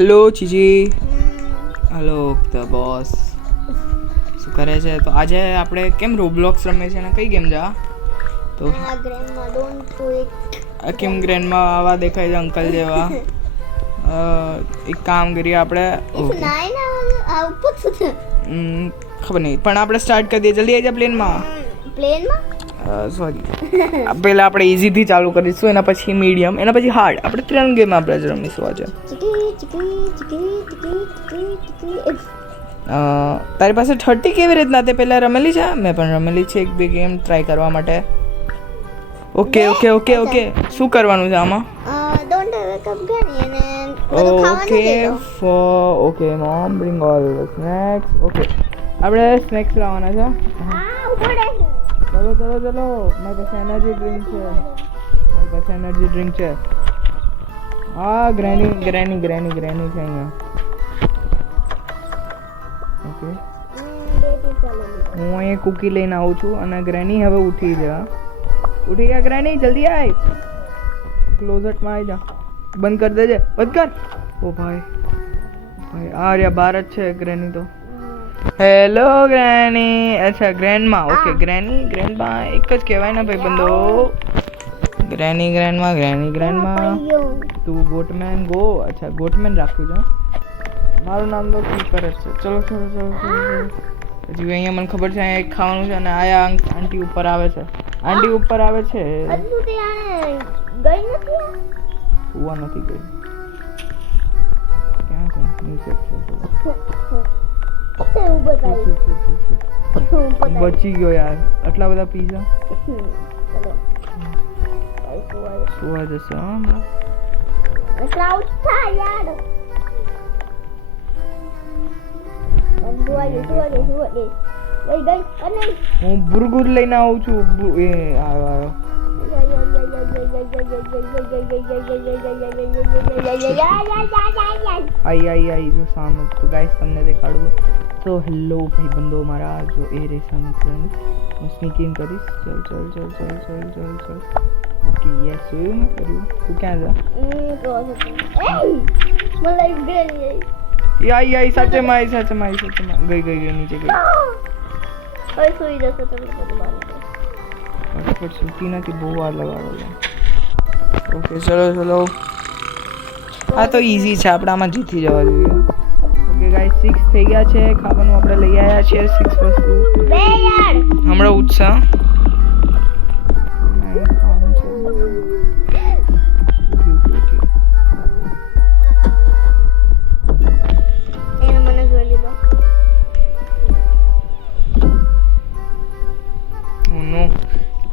Hello ચીજી. Hello the boss. શું કરે છે? તો આજે આપણે કેમ રોબ્લોક્સ રમે છે ને કઈ ગેમ છે આ? તો કેમ ગ્રેન્ડમાં આવા દેખાય છે અંકલ જેવા? એક કામ કરીએ આપણે. ખબર નહીં પણ આપણે સ્ટાર્ટ કરી દઈએ. જલ્દી આવી જા પ્લેનમાં. સોરી પહેલાં આપણે ઇઝીથી ચાલુ કરીશું, એના પછી મીડિયમ, એના પછી હાર્ડ. આપણે 3 ગેમ આપણે જ રમીશું આજે. તારી પાસે 30 કેવી રીતના? તે પહેલાં રમેલી છે? મેં પણ રમેલી છે 1-2 ગેમ ટ્રાય કરવા માટે. Okay okay okay okay. શું કરવાનું છે આમાં? Okay mom bring all snacks. Okay આપણે સ્નેક્સ લાવવાના છે. ચલો ચલો ચલો. મારી પાસે એનર્જી ડ્રિંક છે. હા ગ્રેની છે અહીંયા. ઓકે હું અહીંયા કુકી લઈને આવું છું અને ગ્રેની હવે ઉઠી ગયા ગ્રેની. જલ્દી આય. ક્લોઝટમાં આવી જા. બંધ કરી દેજે. બંધ કર. ઓ ભાઈ આ રહ્યા બહાર જ છે ગ્રેની તો. હેલો ગ્રેની. અચ્છા ગ્રેન્ડમાં. ઓકે ગ્રેન્ડમાં એક જ કહેવાય ને ભાઈ બંધો. ગ્રેન્ડમાં તું ગોટમેન ગો. અચ્છા ગોટમેન રાખ્યું છે. મારું નામ તો કીપર જ છે. ચલો હજી અહીંયા મને ખબર છે અહીંયા એક ખાવાનું છે અને આયા આંટી ઉપર આવે છે. સુવા નથી ગઈ. ક્યાં છે? નીચે બચી ગયો યાર. આટલા બધા પીઝા સુવા જશે. હું બુરગુર લઈને આવું છું. આવ્યો આઈ જો સામે. તો ગાઈસ તમને દેખાડું. તો હેલો ભાઈ બંધો મારા. જો એ રે સામે હું સ્નીકિંગ કરીશ. ચલ. Okay yes. જોયું ને કર્યું. તું ક્યાં જા? આઈ સાચેમાં ગઈ નીચે ગઈ. ફટાફટ સૂતી નથી. બહુ વાર લગાડો છે. ઓકે ચલો. આ તો ઇઝી છે. આપણે આમાં જીતી જવા જોઈએ. ઓકે ગાઈસ 6 થઈ ગયા છે. ખાવાનું આપણે લઈ આવ્યા છીએ 6 વસ્તુ. હમણાં ઉઠશે.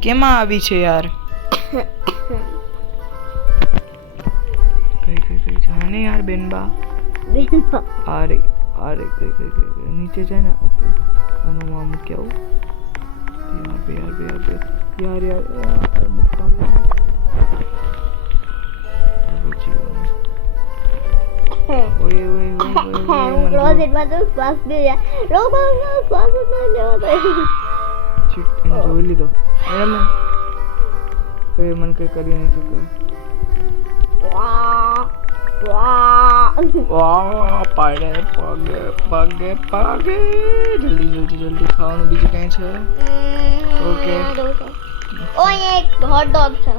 કેમાં આવી છે યાર? કઈ જાને યાર બેનબા. અરે કઈ નીચે જાય ને. ઓકે આનો મામુ કેવું યાર જોઈ લીધો. મને કઈ કરી નહીં શકે. પાગે. જલ્દી ખાવાનું. બીજું કઈ છે? ઓકે એક હોટ ડોગ છે.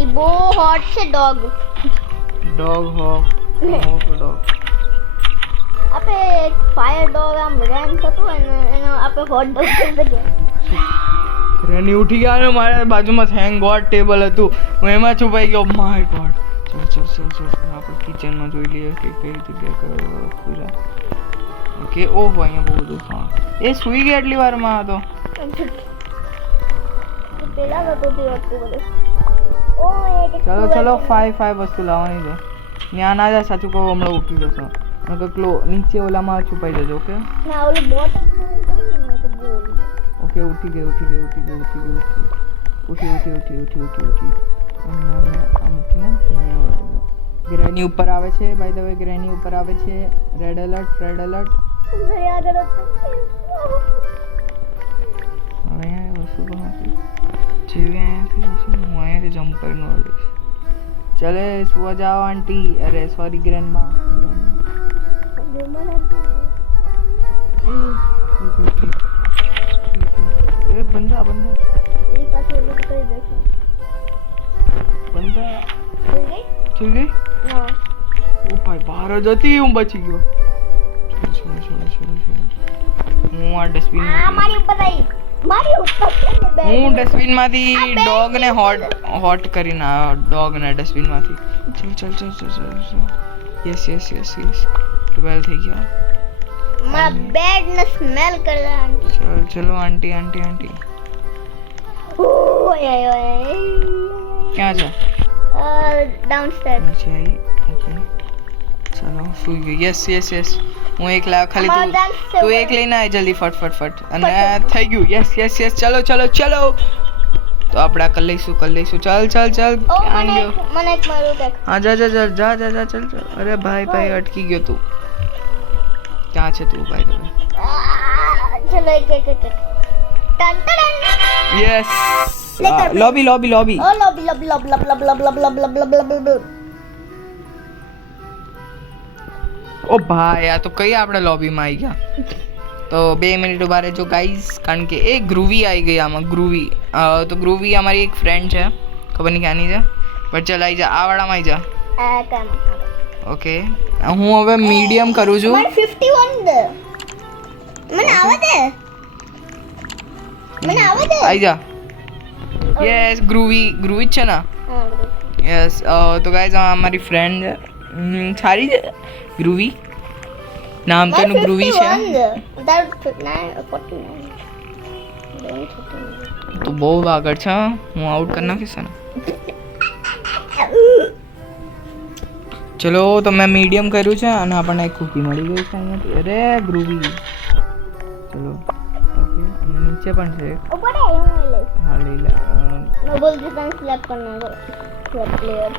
ઈ બહુ હોટ છે ડોગ. આપણે એક ફાયર ડોગ આમ રેમ થતું હોય ને એનો આપણે હોટ ડોગ કહી શકીએ. ગ્રેની ઉઠી ગયા ને મારા બાજુમાં થેન્ક ગોડ ટેબલ હતું. હું એમાં છુપાઈ ગયો. My God. ચલ આપણે કિચનમાં જોઈ લઈએ કે કઈ જગ્યાએ પૂરા. ઓકે ઓહો અહીંયા બહુ બધું ખાવાનું. એ સૂઈ ગયા એટલી વારમાં હતો. ચલો 5 વસ્તુ લાવવાની છે. ત્યાં ના જા. સાચું કહું હમણાં ઉઠી જશો. નીચે ઓલામાં છુપાઈ જજો. ઓકે ઓકે ઉઠી ગઈ. ગ્રેની ઉપર આવે છે. બાય ધ વે ગ્રેની ઉપર આવે છે. Red alert. હવે વસ્તુ પણ હતી જેવી અહીંયાથી જશું. હું અહીંયાથી જમ્પ કરીને વળીશ. चले सुबह जाओ आंटी अरे सॉरी ग्रैंडमा ए बंदा बंदा बंदा चल गई ओ भाई बाहर आ जाती हूँ बची गयो चलो चलो चलो चलो હું આ ડસ્ટબિન હું ડસ્ટબિન માંથી ડોગ ને હોટ કરીને આવ્યો ડોગ ને ડસ્ટબિન માંથી ચલ ચલ ચલ ચલ ચલ યસ યસ યસ યસ 12 થઈ ગયા મારા બેડ ને સ્મેલ કરે આંટી ચલ ચલો આંટી આंटी आंटी ઓય ઓય ક્યાં છે डाउनस्टेयर નીચે આવી ઓકે ચલો સુઈ ગઈ યસ યસ યસ હું એક લાવ ખાલી તું એક લઈને આય જલ્દી ફટ ફટ ફટ અને થઈ ગયું યસ યસ યસ ચલો ચલો ચલો તો આપણે કરી લઈશું ચલ ચલ ચલ ક્યાં ગયો મને એક મારું દેખ હા જા જા જા જા જા જા ચલ ચલ અરે ભાઈ ભાઈ અટકી ગયો તું ક્યાં છે તું ભાઈ તમે ચલો એક એક એક ટન ટન યસ લોબી લોબી લોબી ઓ લોબી લોબી લોબ લોબ લોબ લોબ લોબ લોબ લોબ લોબ લોબ ઓ ભાઈ આ તો કઈ આપણે લોબીમાં આવી ગયા તો 2 મિનિટ ઉભા રહેજો ગાઈઝ કારણ કે એ ગ્રુવી આવી ગઈ આમાં ગ્રુવી તો ગ્રુવી અમારી એક ફ્રેન્ડ છે ખબર નહીં ક્યાંની છે પણ ચલ આવી જા આ વાળામાં આવી જા કેમ ઓકે હું હવે મીડિયમ કરું છું 151 દે મને આવે દે આવી જા યસ ગ્રુવી ગ્રુવી જ છે ને યસ તો ગાઈઝ અમારી ફ્રેન્ડ છે સારી છે ગ્રુવી નામ તો એનું ગ્રુવી છે તો બહુ આગળ છે હું આઉટ કરી નાખીશ ને ચલો તો મેં મીડિયમ કર્યું છે અને આપણને એક કુકી મળી ગઈ છે અહીંયાથી અરે ગ્રુવી ચલો ઓકે અને નીચે પણ છે હા લઈ લે मैं बोल देता हूँ स्लैप करना है स्लैप प्लेयर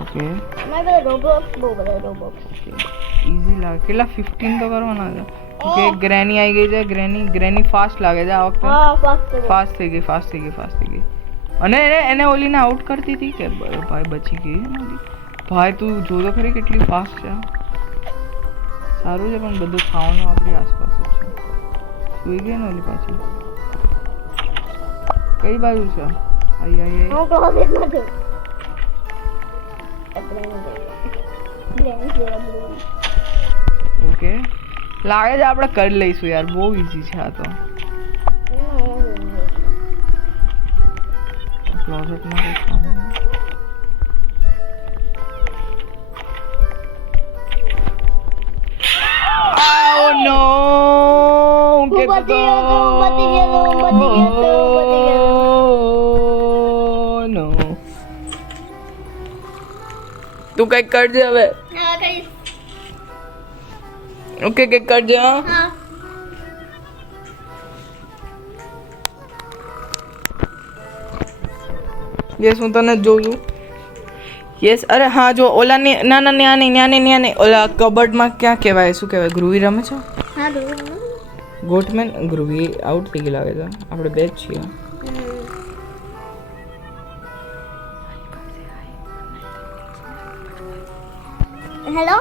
ઓકે मैं तो रोबॉक्स वो बता रोबॉक्स ઈઝી લાગે કેટલા 15 તો કરવાના છે ઓકે ગ્રેની આવી ગઈ છે ગ્રેની ફાસ્ટ લાગે છે આ વખતે हाँ फास्ट ફાસ્ટ થઈ ગઈ અને એને ઓલીને આઉટ કરતી હતી કે ભાઈ બચી ગઈ ભાઈ તું જો તો ખરી કેટલી ફાસ્ટ છે સારું છે પણ બધું ખાવાનું આપણી આસપાસ જ છે સુઈ ગઈ ને ઓલી પાછી કઈ બાજુ છે આઈ આઈ हाँ तो अभी मत ઓકે લાગે છે આપણે કરી લઈશું યાર બહુ ઈઝી છે આ તો ક્લોઝેટમાં કંઈ કામ નહીં. Oh no! હું બચી ગયો No. તું કઈક કરજે હવે हाँ कहीं ઓકે કઈક કરજે હા हाँ યસ હું તને જોઉં છું યસ અરે હા જો ઓલા ને ના ના ન્યા નહીં ઓલા કબર્ડમાં ક્યાં કહેવાય શું કહેવાય ગ્રુવી રમે છે हाँ दो ગોટમેન ગ્રુવી આઉટ થઈ ગઈ લાગે છે આપણે બે જ છીએ हेलो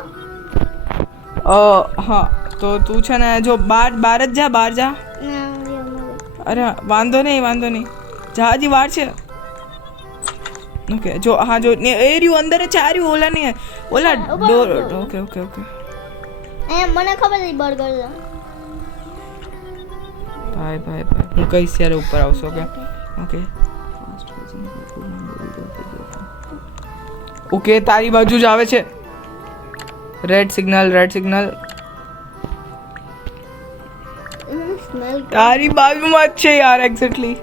હા તો તું છે ને જો બહાર જ જા બહાર જા અરે વાંધો નહીં જા હજી વાર છે ઓકે જો હા જો એ રહ્યું અંદર જ છે આ રહ્યું ઓલા નહીં ઓલા ડોર ઓકે ઓકે ઓકે મને ખબર હતી બર્ગર છે ભાઈ હું કહીશ ત્યારે ઉપર આવશો ઓકે ઓકે ઓકે તારી બાજુ જ આવે છે રેડ સિગ્નલ સ્મેલ તારી બાજુમાં જ છે યાર એક્ઝેક્ટલી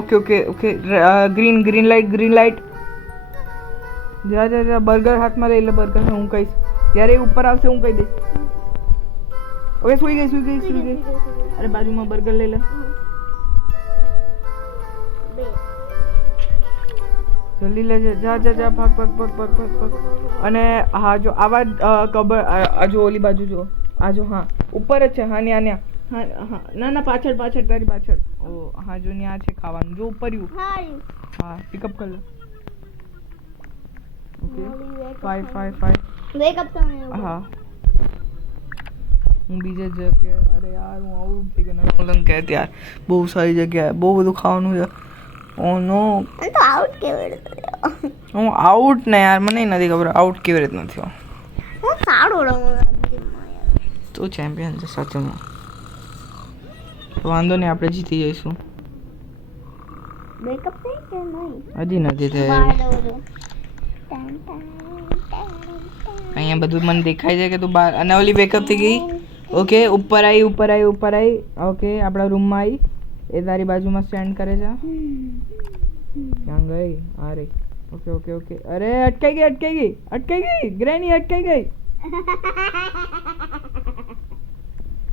ઓકે ગ્રીન લાઈટ જા બર્ગર હાથમાં લઈ લે બર્ગર હું કહીશ જ્યારે એ ઉપર આવશે હું કહી દઈશ ઓકે સુઈ ગઈ અરે બાજુમાં બર્ગર લઈ લે જલ્દી લેજે જા ભાગ અને હા જો આવા કબર આ જો ઓલી બાજુ જો આ જો હા ઉપર જ છે હા ન્યા હા હા ના ના પાછળ પાછળ તારી પાછળ ઓ હા જો ન્યા છે ખાવાનું જો ઉપર યુ હા હા પિકઅપ કર લે okay Molly, wake up 5 5 time. 5 Wake up time. હા હું બીજે જગ્યાએ અરે યાર હું આવું થઈ ગયો ને હું તને કહેતી યાર બહુ સારી જગ્યાએ બહુ બધું ખાવાનું છે ઓ નો मैं तो आउट के वेड़े હું આઉટ ને યાર મને નથી ખબર આઉટ કેવી રીતના થયો હું સારું રમું તો ચેમ્પિયન છે સાચેમાં તો વાંધો નહીં આપણે જીતી જઈશું બેકઅપ થઈ કે નહીં હજી નથી થઈ બહાર જવું છું અહીંયા બધું મને દેખાય છે કે તું બહાર અને ઓલી વેકઅપ થઈ ગઈ ઓકે ઉપર આવી ઓકે આપણા રૂમમાં આવી એ તારી બાજુમાં સ્ટેન્ડ કરે છે ક્યાં ગઈ આ રહી ઓકે ઓકે ઓકે અરે અટકાઈ ગઈ ગ્રેની અટકાઈ ગઈ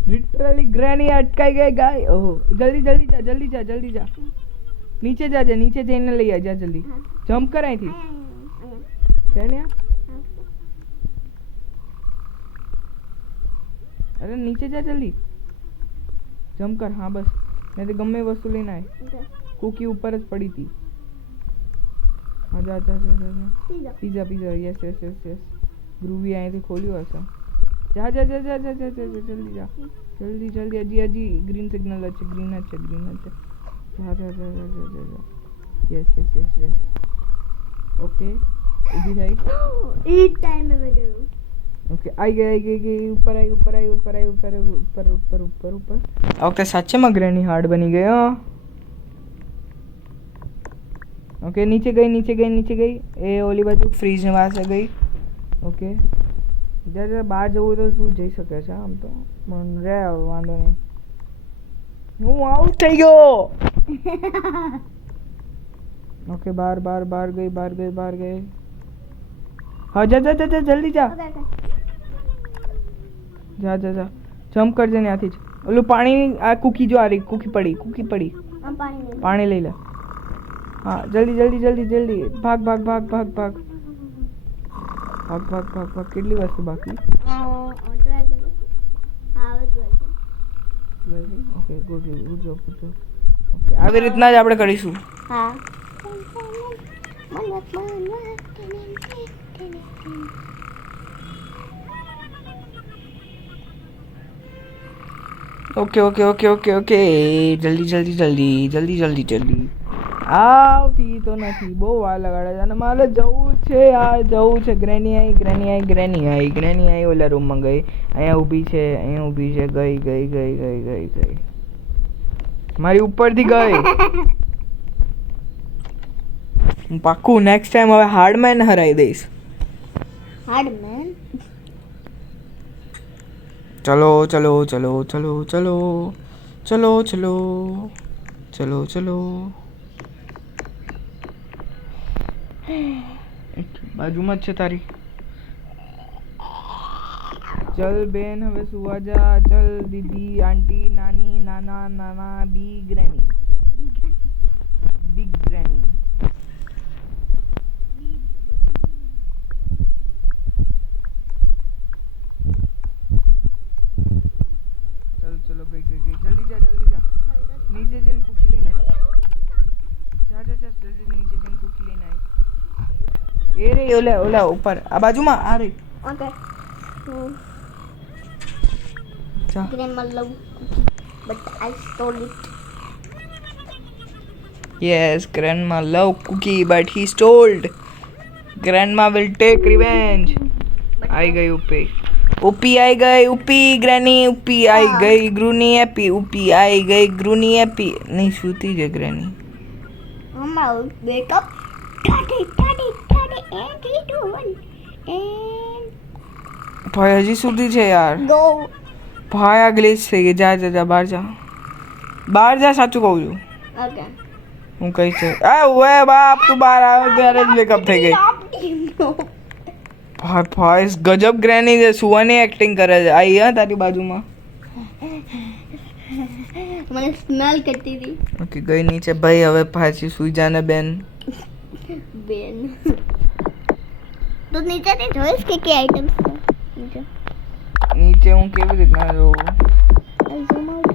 લિટરલી ગ્રેની અટકાઈ ગઈ ગાય ઓહો જલ્દી જા નીચે જાજે નીચે જઈને લઈ આ જા જલ્દી જમ્પ કર અહીંથી છે ને અરે નીચે જા જલ્દી જમ્પ કર હા બસ નહીં તો ગમે એ વસ્તુ લઈને આય કુકી ઉપર જ પડી હતી હા જા પીઝા યસ ગ્રુવી અહીંથી ખોલ્યું હશે જા જલ્દી હજી ગ્રીન સિગ્નલ છે ગ્રીન જ છે જા યસ ઓકે ઊભી થઈ એ ટાઈમ में गयो ઓકે આવી ગઈ ઉપર ઓકે સાચેમાં ગ્રેની હાર્ડ બની ગયો ઓકે નીચે ગઈ એ ઓલી બાજુ ફ્રીજ પાસે ગઈ ઓકે જ્યારે બહાર જવું તો તું જઈ શકે છે આમ તો મને રે વાંધો નહીં હું આઉટ થઈ ગયો ઓકે બહાર ગઈ હા જા જલ્દી જા જમ્પ કરજે ત્યાંથી જ ઓલું પાણી આ કુકી જો આ રહી કુકી પડી પાણી લઈ લે હા જલ્દી ભાગ કેટલી વસ્તુ બાકી ઓકે ગુડ જોબ ઓકે આવી રીતના જ આપણે કરીશું હા ઓકે જલ્દી આવતી તો નથી બહુ વાર લગાડે છે અને મારે જવું છે ગ્રેની આવી ઓલા રૂમમાં ગઈ અહીંયા ઊભી છે ગઈ મારી ઉપરથી ગઈ હું પાક્કું નેક્સ્ટ ટાઈમ હવે હાર્ડમેન હરાઈ દઈશ હાર્ડમેન ચલો બાજુમાં જ છે તારી ચલ બેન હવે સુવા જા ચલ દીદી આંટી નાની નાના બિગ ગ્રેની चलो गई जल्दी जा नीचे जन कुकी लेने जा जल्दी नीचे जन कुकी लेने आई ए रे ओला ऊपर आ बाजू में आ रही ओके जा grandma love but I stole it yes grandma love cookie but he stole grandma will take revenge आई गई ऊपी ग्रैनी ऊपी आई गई ग्रूनी हैप्पी ऊपी आई गई ग्रूनी हैप्पी नहीं सूती है granny mama wake up 30 and 3 2 1 and भाई हजी सूती है यार go भाई आ ग्लिच થઈ ગઈ જા બહાર જા સાચું કહું છું okay હું કઈ છે આ ઓએ બાપ તું બહાર આવે ત્યારે જ વેકઅપ થઈ ગઈ ભાઈ ગજબ ગ્રેની છે સુવાની એક્ટિંગ કરે છે આઈ હા તારી બાજુમાં મને સ્મેલ કરતી હતી ઓકે ગઈ નીચે ભાઈ હવે પાછી સુઈ જાને બેન તો નીચેથી જોઈશ કે આઈટમ્સ છે નીચે હું કેવી રીતના જોઉં ઝૂમ આઉટ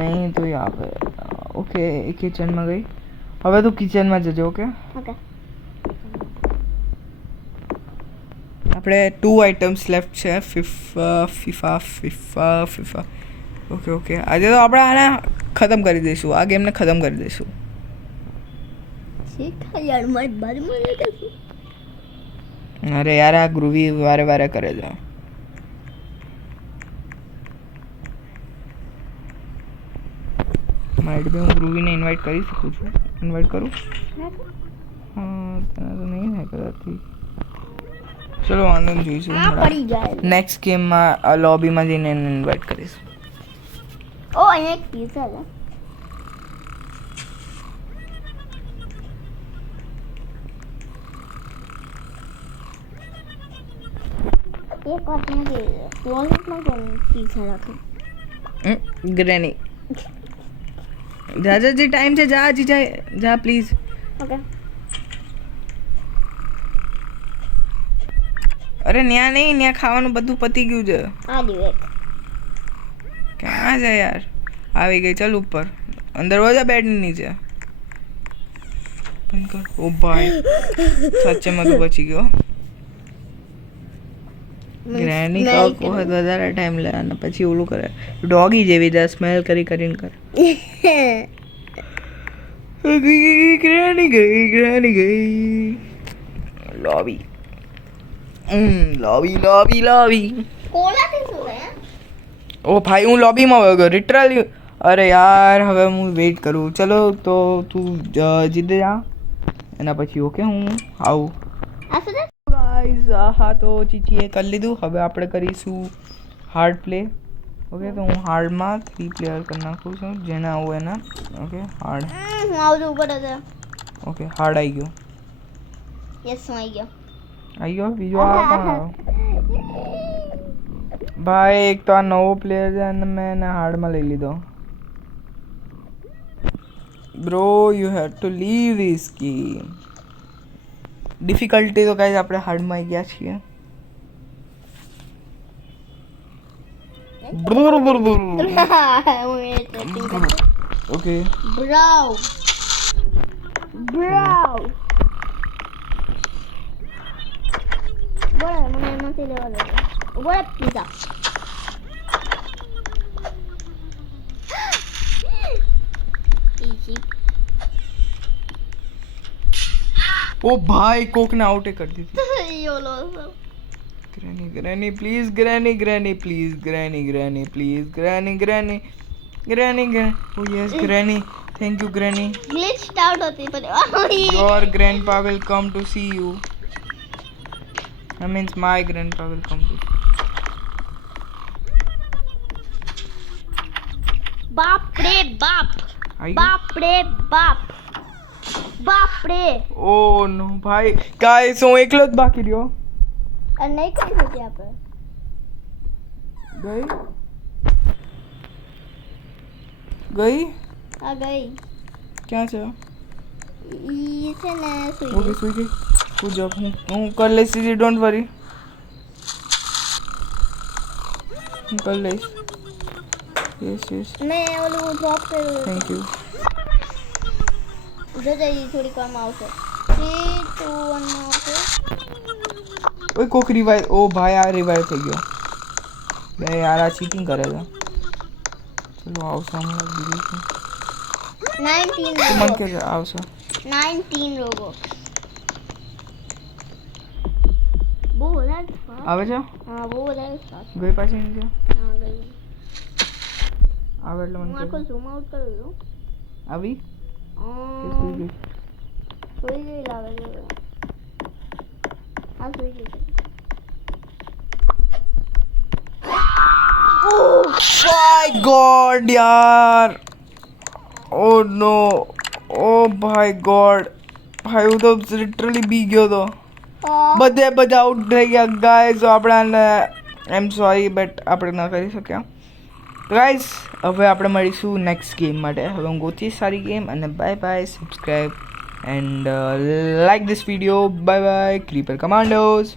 નહીં તો यहाँ पे ઓકે એ કિચનમાં ગઈ હવે તું કિચનમાં જજે ઓકે ઓકે આપણે 2 આઇટમ્સ લેફ્ટ છે ફીફા ઓકે ઓકે આજે તો આપણે આને ખતમ કરી દઈશું આ ગેમને ખતમ કરી દઈશું શીખા યાર મારી બાજુમાં નહીં કરશું અરે યાર આ ગ્રુવી વારે વારે કરે છે માઇટ બી હું ગ્રુવીને ઇન્વાઇટ કરી શકું છું ઇન્વાઇટ કરું હા તને તો નહીં થાય કદાચથી ચલો વાંધો નહીં જોઈશું આ પડી જાય નેક્સ્ટ ગેમમાં લોબીમાં જઈને એને ઇન્વાઇટ કરીશ ઓ અહીંયા એક પીઝા છે એક વાત નથી વોલેટમાં કોણ પીઝા રાખે ગ્રેની જા જા જી ટાઈમ છે જા જી જા પ્લીઝ ઓકે અરે ન્યા નહીં ન્યા ખાવાનું બધું પતી ગયું છે આ દીવ એક ક્યાં છે યાર આવી ગઈ ચાલ ઉપર અંદર વજા બેડની નીચે બંધ કર ઓ ભાઈ સાચેમાં તો બચી ગયો ગ્રેની કોક बहुत વધારે ટાઈમ લે અને પછી ઓલું કરે ડોગી જેવી દે સ્મેલ કરી કરીને કરે ગ્રેની ગઈ લોબી લોબી કોલાથી શું છે ઓ ભાઈ હું લોબીમાં વયો ગયો લિટરલી અરે યાર હવે હું વેઇટ કરું ચલો તો તું જીતે જા એના પછી ઓકે હું આવું આ શું છે ગાઈઝ હા તો ચીચીએ કરી લીધું હવે આપણે કરીશું હાર્ડ પ્લે ઓકે તો હું હાર્ડમાં 3 પ્લેયર કરી નાખું છું જેને આવું એના ઓકે હાર્ડ હું આવું છું ઉપર જ ઓકે હાર્ડ આવી ગયો યસ હું આવી ગયો આવી ગયો બીજો આ પણ આવ્યો ભાઈ એક તો આ નવો પ્લેયર છે અને મેં એને હાર્ડમાં લઈ લીધો bro you have to leave this game difficulty તો ગાઈઝ આપણે હાર્ડમાં આવી ગયા છીએ ઓકે બ્રાઉ બોલે મને એમાંથી લેવા દે બોલે પીઝા ઈજી ओ भाई कोक ने आउट कर दी थी યોલો granny please granny oh yes granny thank you granny glitched out હોતી પર your grandpa will come to see you that means my grandpa will come to બાપ રે બાપ Are you? બાપ રે oh no ભાઈ ગાઈસ હું એકલો જ બાકી રહ્યો અને નહીં કરી શકીએ આપણે ગઈ આ ગઈ ક્યાં છે ઈ છે ને ઓકે સુઈ ગઈ તું જો હું કરી લઈશ સીધી ડોન્ટ વરી હું કરી લઈશ યસ મેં ઓલું ડ્રોપ કર્યું થેન્ક યુ જોજે ઈ થોડીક વારમાં આવશે 3 2 1 માં આવશે ઓય કોક રિવાઇવ ઓ ભાઈ આ રિવાઇવ થઈ ગયો બે યાર આ ચીટિંગ કરે છે ચલો આવશે હમણાં બીજું 19 તું મન કે આવશે 19 રોગો બહુ વધારે fast. આવે છે હા બહુ વધારે fast. ગઈ પાછી નીચે હા ગઈ આવે એટલે હું મને આખો કહે. ઝૂમ આઉટ કરું છું આવી કે સુઈ ગઈ સુઈ ગઈ લાગે છે હા સુઈ ગઈ છે माय गॉड यार ओ नो ओ भाई गॉड भाई હું તો લિટરલી બી ગયો તો બધા આઉટ થઈ ગયા ગાઈઝ આપણે આઈ એમ સોરી બટ આપણે ના કરી શક્યા ગાઈઝ હવે આપણે મળીશું નેક્સ્ટ ગેમ માટે હવે હું ગોતીશ સારી ગેમ અને bye bye subscribe and like this video bye bye creeper કમાન્ડોઝ